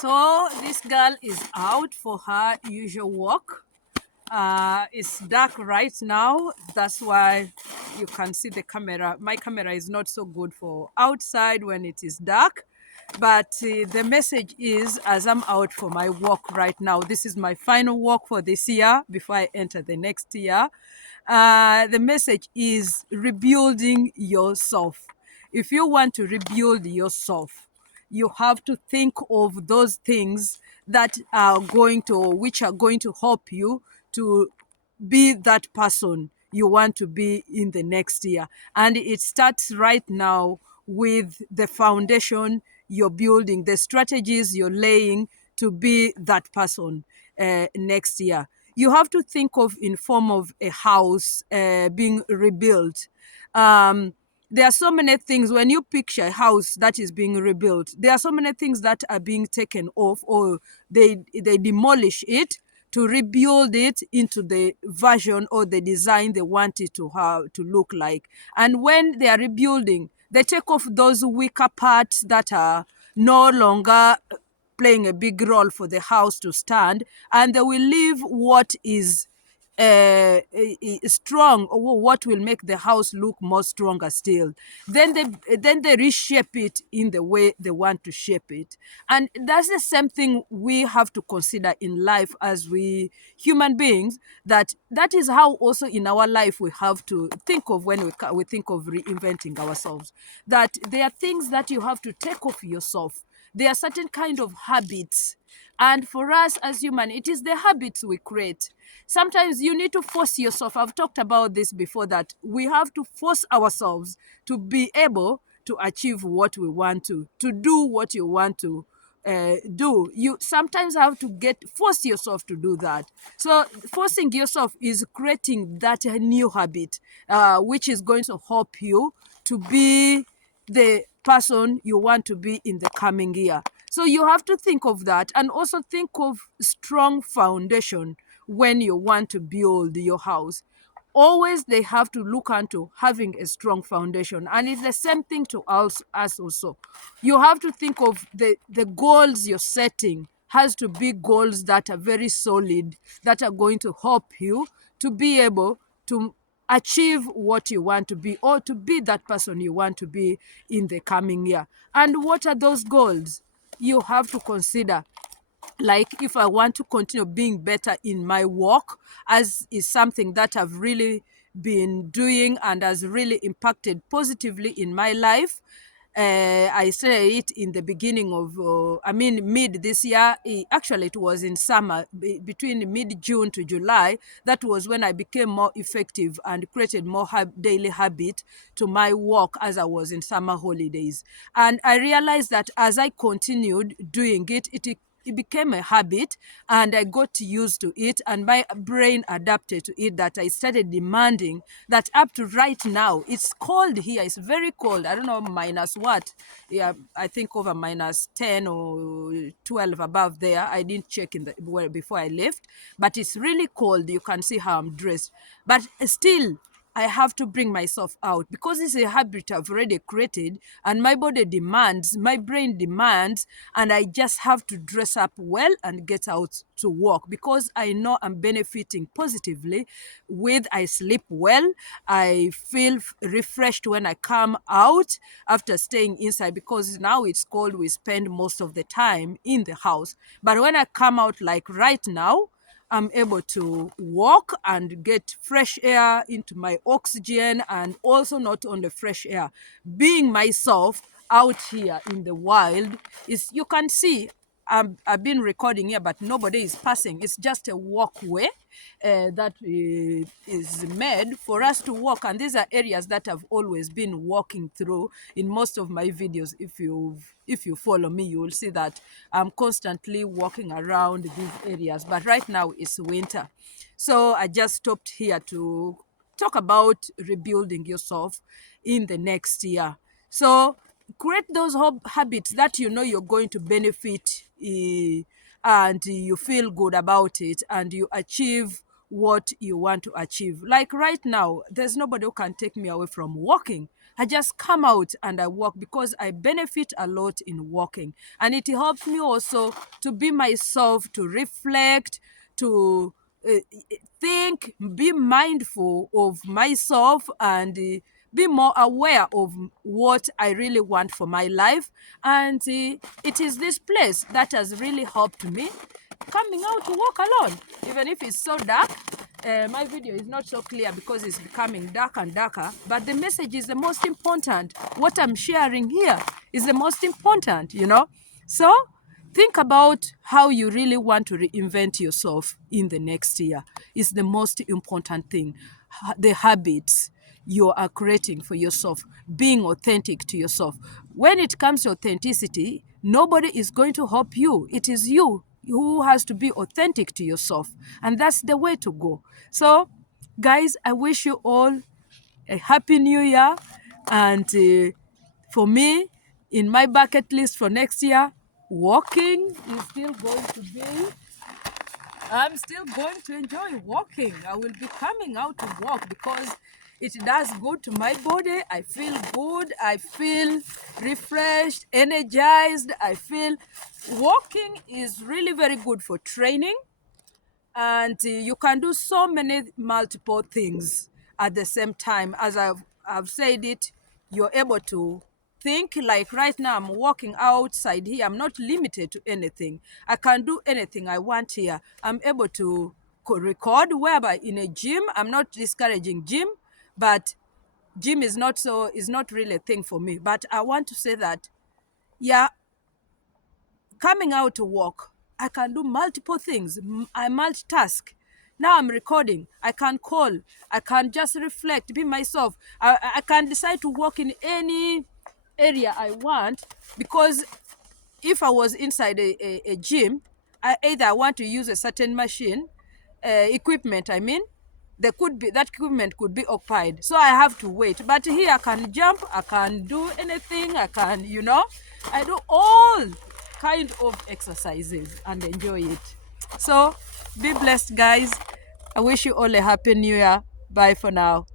So this girl is out for her usual walk. It's dark right now. That's why you can see the camera. My camera is not so good for outside when it is dark. But the message is, as I'm out for my walk right now, this is my final walk for this year before I enter the next year. The message is rebuilding yourself. If you want to rebuild yourself, you have to think of those things which are going to help you to be that person you want to be in the next year. And it starts right now with the foundation you're building, the strategies you're laying to be that person next year. You have to think of in form of a house being rebuilt. There are so many things when you picture a house that is being rebuilt. There are so many things that are being taken off, or they demolish it to rebuild it into the version or the design they want it to have to look like. And when they are rebuilding, they take off those weaker parts that are no longer playing a big role for the house to stand, and they will leave what is strong, or what will make the house look more stronger still. Then they reshape it in the way they want to shape it. And that's the same thing we have to consider in life as we human beings, that is how also in our life we have to think of when we think of reinventing ourselves, that there are things that you have to take off yourself. There are certain kind of habits, and for us as human, it is the habits we create. Sometimes you need to force yourself. I've talked about this before, that we have to force ourselves to be able to achieve what we want to do what you want to do. You sometimes have to force yourself to do that. So forcing yourself is creating that new habit, which is going to help you to be the person you want to be in the coming year. So you have to think of that, and also think of strong foundation when you want to build your house. Always they have to look into having a strong foundation. And it's the same thing to us also. You have to think of the goals you're setting has to be goals that are very solid, that are going to help you to be able to achieve what you want to be, or to be that person you want to be in the coming year. And what are those goals? You have to consider, like, if I want to continue being better in my work, as is something that I've really been doing and has really impacted positively in my life. I started it in the beginning of, mid this year. Actually, it was in summer, between mid-June to July. That was when I became more effective and created more daily habit to my work as I was in summer holidays. And I realized that as I continued doing it became a habit, and I got used to it, and my brain adapted to it, that I started demanding that up to right now. It's cold here. It's very cold. I don't know, minus what? Yeah, I think over minus 10 or 12 above there. I didn't check before I left, but it's really cold. You can see how I'm dressed. But still, I have to bring myself out, because it's a habit I've already created, and my body demands, my brain demands, and I just have to dress up well and get out to work, because I know I'm benefiting positively I sleep well. I feel refreshed when I come out after staying inside, because now it's cold. We spend most of the time in the house. But when I come out, like right now, I'm able to walk and get fresh air into my oxygen, and also not only fresh air, being myself out here in the wild. Is, you can see, I've been recording here, but nobody is passing. It's just a walkway that is made for us to walk. And these are areas that I've always been walking through in most of my videos. If you follow me, you will see that I'm constantly walking around these areas. But right now it's winter. So I just stopped here to talk about rebuilding yourself in the next year. So create those habits that you know you're going to benefit, and you feel good about it, and you achieve what you want to achieve. Like right now, there's nobody who can take me away from walking. I just come out and I walk because I benefit a lot in walking. And it helps me also to be myself, to reflect, to uh, think, be mindful of myself, and be more aware of what I really want for my life. And it is this place that has really helped me coming out to walk alone, even if it's so dark. My video is not so clear because it's becoming darker and darker, but the message is the most important. What I'm sharing here is the most important, you know. So think about how you really want to reinvent yourself in the next year. It's the most important thing. The habits you are creating for yourself, being authentic to yourself. When it comes to authenticity, nobody is going to help you. It is you who has to be authentic to yourself. And that's the way to go. So, guys, I wish you all a happy new year. And for me, in my bucket list for next year, walking is still going to be. I'm still going to enjoy walking. I will be coming out to walk because it does good to my body. I feel good. I feel refreshed, energized. I feel walking is really very good for training, and you can do so many multiple things at the same time. As I've said it, you're able to think. Like right now, I'm walking outside here. I'm not limited to anything. I can do anything I want here. I'm able to record, whereby in a gym, I'm not discouraging gym, but gym is not really a thing for me. But I want to say that, yeah, coming out to walk, I can do multiple things. I multitask. Now I'm recording. I can call. I can just reflect, be myself. I can decide to walk in any area I want, because if I was inside a gym, either I want to use a certain machine, equipment, I mean, there could be that equipment could be occupied, so I have to wait. But here I can jump, I can do anything, I can, I do all kind of exercises and enjoy it. So be blessed, guys. I wish you all a happy new year. Bye for now.